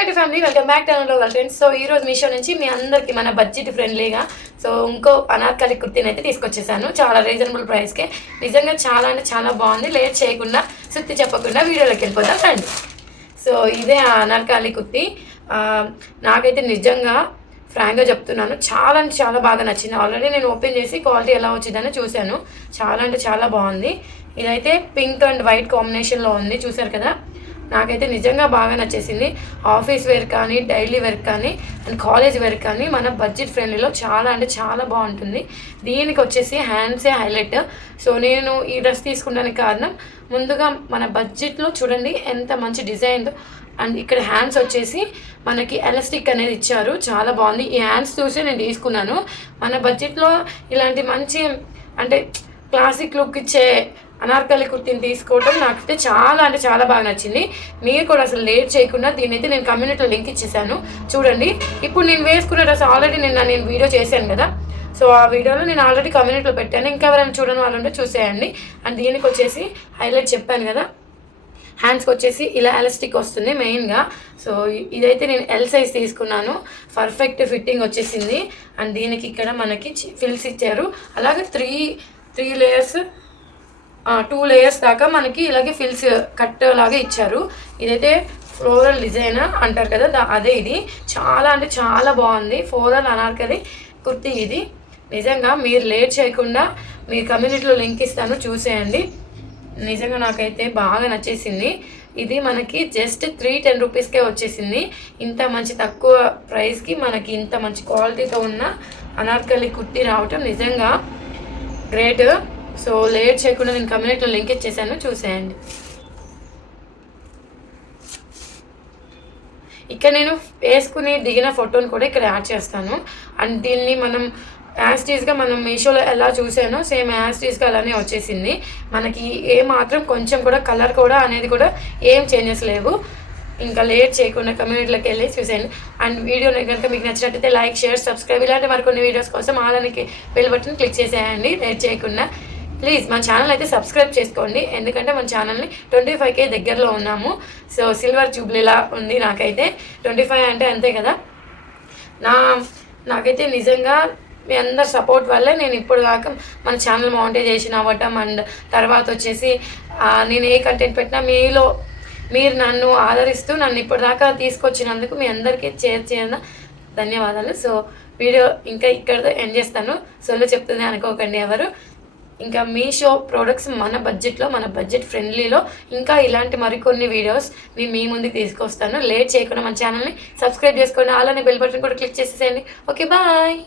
My to family, welcome back to another vlog friends. So ఈరోజు మీషో నుంచి మీ అందరికీ మన బడ్జెట్ ఫ్రెండ్లీగా ఇంకో అనార్కలి కుర్తీని అయితే తీసుకొచ్చేసాను. చాలా రీజనబుల్ ప్రైస్కే. నిజంగా చాలా అంటే చాలా బాగుంది. లేట్ చేయకుండా సుత్తి చెప్పకుండా వీడియోలోకి వెళ్ళిపోతాం రండి. సో ఇదే ఆ అనార్కలి కుర్తీ. నాకైతే నిజంగా ఫ్రాంక్గా చెప్తున్నాను, చాలా అంటే చాలా బాగా నచ్చింది. ఆల్రెడీ నేను ఓపెన్ చేసి క్వాలిటీ ఎలా వచ్చిందని చూశాను. చాలా అంటే చాలా బాగుంది. ఇదైతే పింక్ అండ్ వైట్ కాంబినేషన్లో ఉంది, చూసారు కదా. నాకైతే నిజంగా బాగా నచ్చేసింది. ఆఫీస్ వేర్ కానీ, డైలీ వేర్ కానీ, అండ్ కాలేజ్ వేర్ కానీ మన బడ్జెట్ ఫ్రెండ్లీలో చాలా అంటే చాలా బాగుంటుంది. దీనికి వచ్చేసి హ్యాండ్సే హైలైట్. సో నేను ఈ డ్రెస్ తీసుకుంటానికి కారణం, ముందుగా మన బడ్జెట్లో చూడండి ఎంత మంచి డిజైన్. అండ్ ఇక్కడ హ్యాండ్స్ వచ్చేసి మనకి ఎలాస్టిక్ అనేది ఇచ్చారు, చాలా బాగుంది. ఈ హ్యాండ్స్ చూసి నేను తీసుకున్నాను. మన బడ్జెట్లో ఇలాంటి మంచి అంటే క్లాసిక్ లుక్ ఇచ్చే అనార్కలి కుర్తీని తీసుకోవడం నాకైతే చాలా అంటే చాలా బాగా నచ్చింది. మీరు కూడా అసలు లేట్ చేయకుండా దీని అయితే నేను కమ్యూనిటీలో లింక్ ఇచ్చేసాను, చూడండి. ఇప్పుడు నేను వేసుకున్న డ్రెస్ ఆల్రెడీ నేను వీడియో చేశాను కదా. సో ఆ వీడియోలో నేను ఆల్రెడీ కమ్యూనిటీలో పెట్టాను. ఇంకా ఎవరైనా చూడని వాళ్ళు ఉంటే చూసేయండి. అండ్ దీనికి వచ్చేసి హైలైట్ చెప్పాను కదా, హ్యాండ్స్కి వచ్చేసి ఇలా ఎలాస్టిక్ వస్తుంది మెయిన్గా. సో ఇదైతే నేను ఎల్ సైజ్ తీసుకున్నాను. పర్ఫెక్ట్ ఫిట్టింగ్ వచ్చేసింది. అండ్ దీనికి ఇక్కడ మనకి ఫిల్స్ ఇచ్చారు. అలాగే త్రీ లేయర్స్, 2 లేయర్స్ దాకా మనకి ఇలాగే ఫిల్స్ కట్ లాగా ఇచ్చారు. ఇదైతే ఫ్లోరల్ డిజైన్ అంటారు కదా, అదే ఇది. చాలా అంటే చాలా బాగుంది. ఫ్లోరల్ అనార్కలి కుర్తీ ఇది. నిజంగా మీరు లేట్ చేయకుండా మీ కమ్యూనిటీలో లింక్ ఇస్తాను, చూసేయండి. నిజంగా నాకైతే బాగా నచ్చేసింది. ఇది మనకి జస్ట్ 310 రూపీస్కే వచ్చేసింది. ఇంత మంచి తక్కువ ప్రైస్కి మనకి ఇంత మంచి క్వాలిటీతో ఉన్న అనార్కలి కుర్తీ రావటం నిజంగా గ్రేట్. సో లేట్ చేయకుండా నేను కమ్యూనిటీలో లింక్ ఇచ్చేసాను, చూసేయండి. ఇక్కడ నేను వేసుకుని దిగిన ఫోటోని కూడా ఇక్కడ యాడ్ చేస్తాను. అండ్ దీన్ని మనం యాస్టీస్గా మనం మీషోలో ఎలా చూసానో సేమ్ యాస్టీస్గా అలానే వచ్చేసింది. మనకి మాత్రం కొంచెం కూడా కలర్ కూడా అనేది కూడా ఏం చేంజెస్ లేవు. ఇంకా లేట్ చేయకుండా కమ్యూనిటీలోకి వెళ్ళి చూసేయండి. అండ్ వీడియో కనుక మీకు నచ్చినట్టయితే లైక్, షేర్, సబ్స్క్రైబ్ ఇలాంటి మరికొన్ని వీడియోస్ కోసం ఆలనికి బెల్ బటన్ క్లిక్ చేసేయండి. లేట్ చేయకుండా ప్లీజ్ మన ఛానల్ అయితే సబ్స్క్రైబ్ చేసుకోండి. ఎందుకంటే మన ఛానల్ని 25K దగ్గరలో ఉన్నాము. సో సిల్వర్ జూబ్లీలా ఉంది నాకైతే. 25 అంటే అంతే కదా. నాకైతే నిజంగా మీ అందరు సపోర్ట్ వల్లే నేను ఇప్పుడు దాకా మన ఛానల్ మానిటైజేషన్ అవ్వటం. అండ్ తర్వాత వచ్చేసి నేను ఏ కంటెంట్ పెట్టినా మీరు నన్ను ఆదరిస్తూ నన్ను ఇప్పటిదాకా తీసుకొచ్చినందుకు మీ అందరికీ చేయన ధన్యవాదాలు. సో వీడియో ఇంకా ఇక్కడతో ఎండ్ చేస్తాను. సోలో చెప్తుంది అనుకోకండి ఎవరు. ఇంకా మీషో ప్రోడక్ట్స్ మన బడ్జెట్లో, మన బడ్జెట్ ఫ్రెండ్లీలో ఇంకా ఇలాంటి మరికొన్ని వీడియోస్ నేను మీ ముందుకు తీసుకొస్తాను. లేట్ చేయకుండా మన ఛానల్ని సబ్స్క్రైబ్ చేసుకోండి. అలానే బెల్ బటన్ కూడా క్లిక్ చేసేసేయండి. Okay, bye.